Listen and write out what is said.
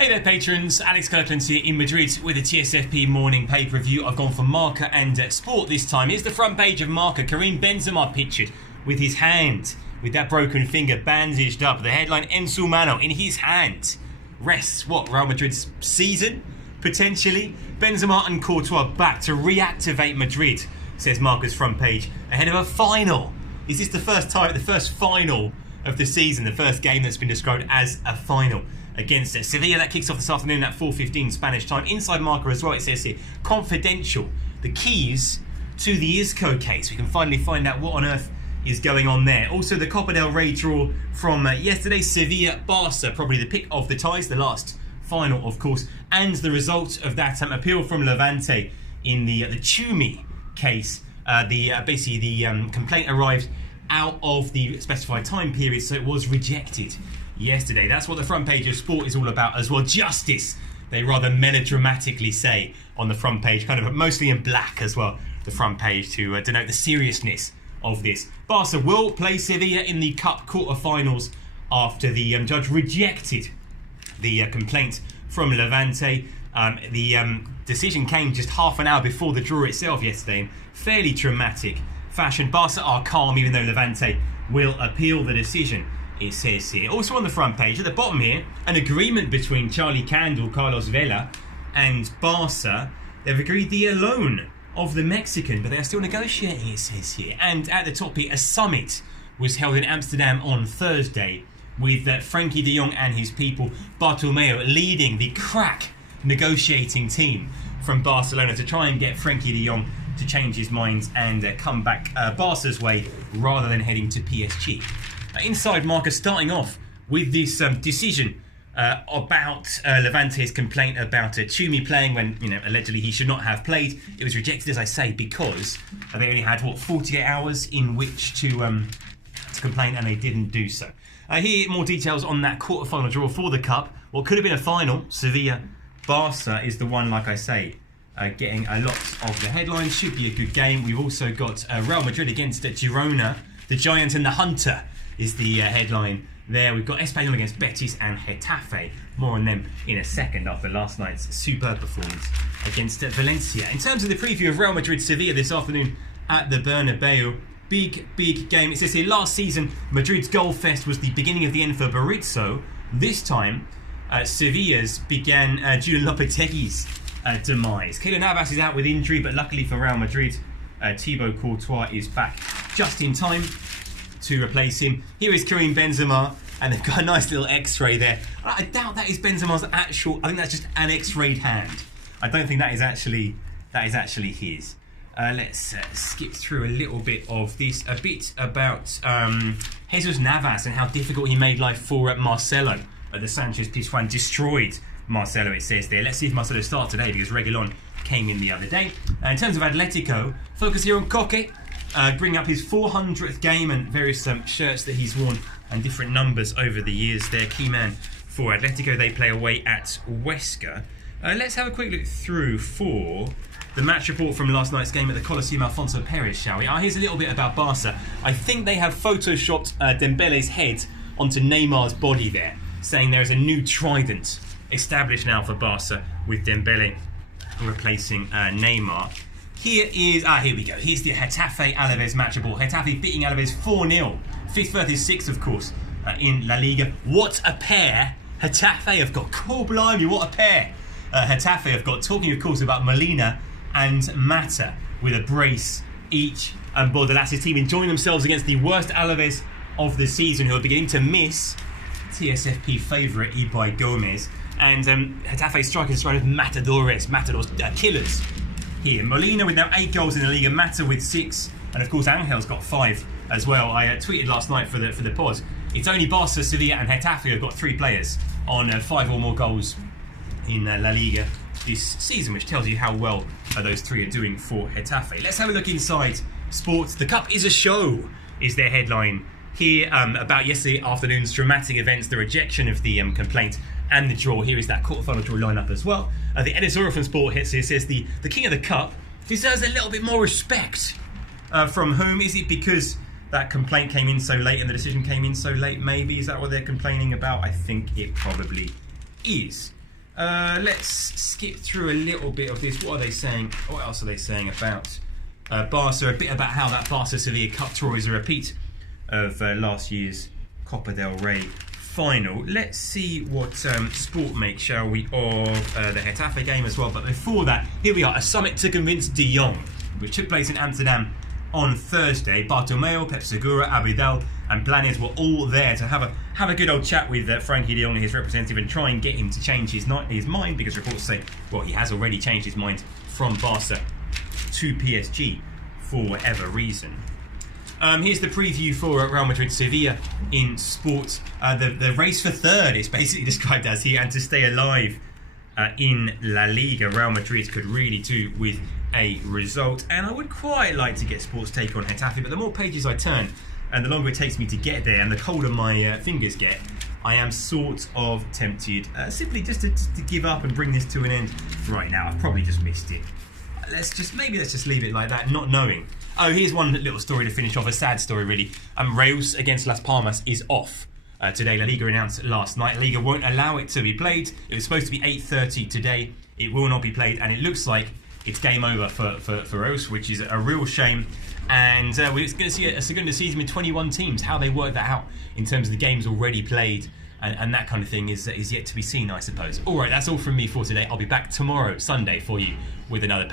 Hey there patrons, Alex Kirkland here in Madrid with the TSFP morning pay-per-view. I've gone for Marca and Sport this time. Here's the front page of Marca. Karim Benzema pictured with his hand, with that broken finger bandaged up. The headline, Enzo Mano in his hand. Rests, what, Real Madrid's season? Potentially. Benzema and Courtois back to reactivate Madrid, says Marca's front page, ahead of a final. Is this the first final of the season, the first game that's been described as a final? Against Sevilla. That kicks off this afternoon at 4:15 Spanish time. Inside Marca as well, it says here, confidential, the keys to the Isco case. We can finally find out what on earth is going on there. Also the Copa del Rey draw from yesterday, Sevilla-Barca, probably the pick of the ties, the last final of course, and the result of that appeal from Levante in the Tumi case. Basically the complaint arrived out of the specified time period, so it was rejected yesterday. That's what the front page of Sport is all about as well. Justice, they rather melodramatically say on the front page, kind of mostly in black as well, the front page to denote the seriousness of this. Barca will play Sevilla in the Cup quarter-finals after the judge rejected the complaint from Levante. The decision came just half an hour before the draw itself yesterday in fairly dramatic fashion. Barca are calm even though Levante will appeal the decision, it says here. Also on the front page, at the bottom here, an agreement between Charlie Candle, Carlos Vela and Barca. They've agreed the loan of the Mexican, but they are still negotiating, it says here. And at the top here, a summit was held in Amsterdam on Thursday with Frankie de Jong and his people, Bartomeu leading the crack negotiating team from Barcelona to try and get Frankie de Jong to change his mind and come back Barca's way rather than heading to PSG. Inside Marca, starting off with this decision about Levante's complaint about Tumi playing when, allegedly he should not have played. It was rejected, as I say, because they only had 48 hours in which to complain, and they didn't do so. Here, more details on that quarter-final draw for the Cup. What could have been a final, Sevilla-Barca, is the one, like I say, getting a lot of the headlines. Should be a good game. We've also got Real Madrid against Girona. The Giant and the Hunter is the headline there. We've got Espanyol against Betis and Getafe. More on them in a second after last night's superb performance against Valencia. In terms of the preview of Real Madrid-Sevilla this afternoon at the Bernabeu, big game. It says here, last season, Madrid's goal fest was the beginning of the end for Berizzo. This time, Sevilla's began Julian Lopetegui's demise. Keylor Navas is out with injury, but luckily for Real Madrid, Thibaut Courtois is back just in time to replace him. Here is Karim Benzema, and they've got a nice little X-ray there. I doubt that is Benzema's actual. I think that's just an X-rayed hand. I don't think that is actually his. Let's skip through a little bit of this. A bit about Jesus Navas and how difficult he made life for Marcelo. The Sanchez Pizjuan destroyed Marcelo, it says there. Let's see if Marcelo starts today because Reguilon came in the other day. In terms of Atletico, focus here on Koke. Bring up his 400th game and various shirts that he's worn and different numbers over the years. They're key man for Atletico. They play away at Huesca. Let's have a quick look through for the match report from last night's game at the Coliseum Alfonso Perez, shall we? Here's a little bit about Barca. I think they have photoshopped Dembele's head onto Neymar's body there, saying there is a new trident established now for Barca with Dembele replacing Neymar. Here we go. Here's the Getafe Alaves match report. Getafe beating Alaves 4-0. Fifth versus sixth, of course, in La Liga. What a pair Getafe have got. Cool, blimey, what a pair Getafe have got. Talking, of course, about Molina and Mata with a brace each. And Bordalas' team enjoying themselves against the worst Alaves of the season, who are beginning to miss TSFP favourite Ibai Gomez. And Getafe strikers started Matadores, killers here. Molina with now 8 goals in the Liga, Mata with 6, and of course Angel's got 5 as well. I tweeted last night for the pod. It's only Barca, Sevilla and Getafe who have got 3 players on 5 or more goals in La Liga this season, which tells you how well those 3 are doing for Getafe. Let's have a look inside sports. The Cup is a show, is their headline here, about yesterday afternoon's dramatic events, the rejection of the complaint and the draw. Here is that quarter-final draw lineup as well. The editorial from Sport hits here says the king of the Cup deserves a little bit more respect. From whom? Is it because that complaint came in so late and the decision came in so late? Maybe. Is that what they're complaining about? I think it probably is. Let's skip through a little bit of this. What are they saying? What else are they saying about Barca? A bit about how that Barca Sevilla Cup draw is a repeat of last year's Copa del Rey final. Let's see what Sport makes, shall we, of the Getafe game as well. But before that, here we are, a summit to convince De Jong, which took place in Amsterdam on Thursday. Bartomeu, Pep Segura, Abidal and Blanes were all there to have a good old chat with Frankie de Jong, his representative, and try and get him to change his mind, because reports say, well, he has already changed his mind from Barca to PSG for whatever reason. Here's the preview for Real Madrid Sevilla in Sport. The race for third is basically described as here, and to stay alive in La Liga. Real Madrid could really do with a result, and I would quite like to get Sport's take on Getafe, but the more pages I turn and the longer it takes me to get there and the colder my fingers get, I am sort of tempted simply just to give up and bring this to an end right now. I've probably just missed it. Let's just leave it like that, not knowing. Oh, here's one little story to finish off, a sad story really. Reus against Las Palmas is off today. La Liga announced last night. La Liga won't allow it to be played. It was supposed to be 8:30 today. It will not be played, and it looks like it's game over for Reus, which is a real shame. And we're going to see a Segunda season with 21 teams. How they work that out in terms of the games already played and that kind of thing is yet to be seen, I suppose. All right, that's all from me for today. I'll be back tomorrow, Sunday, for you with another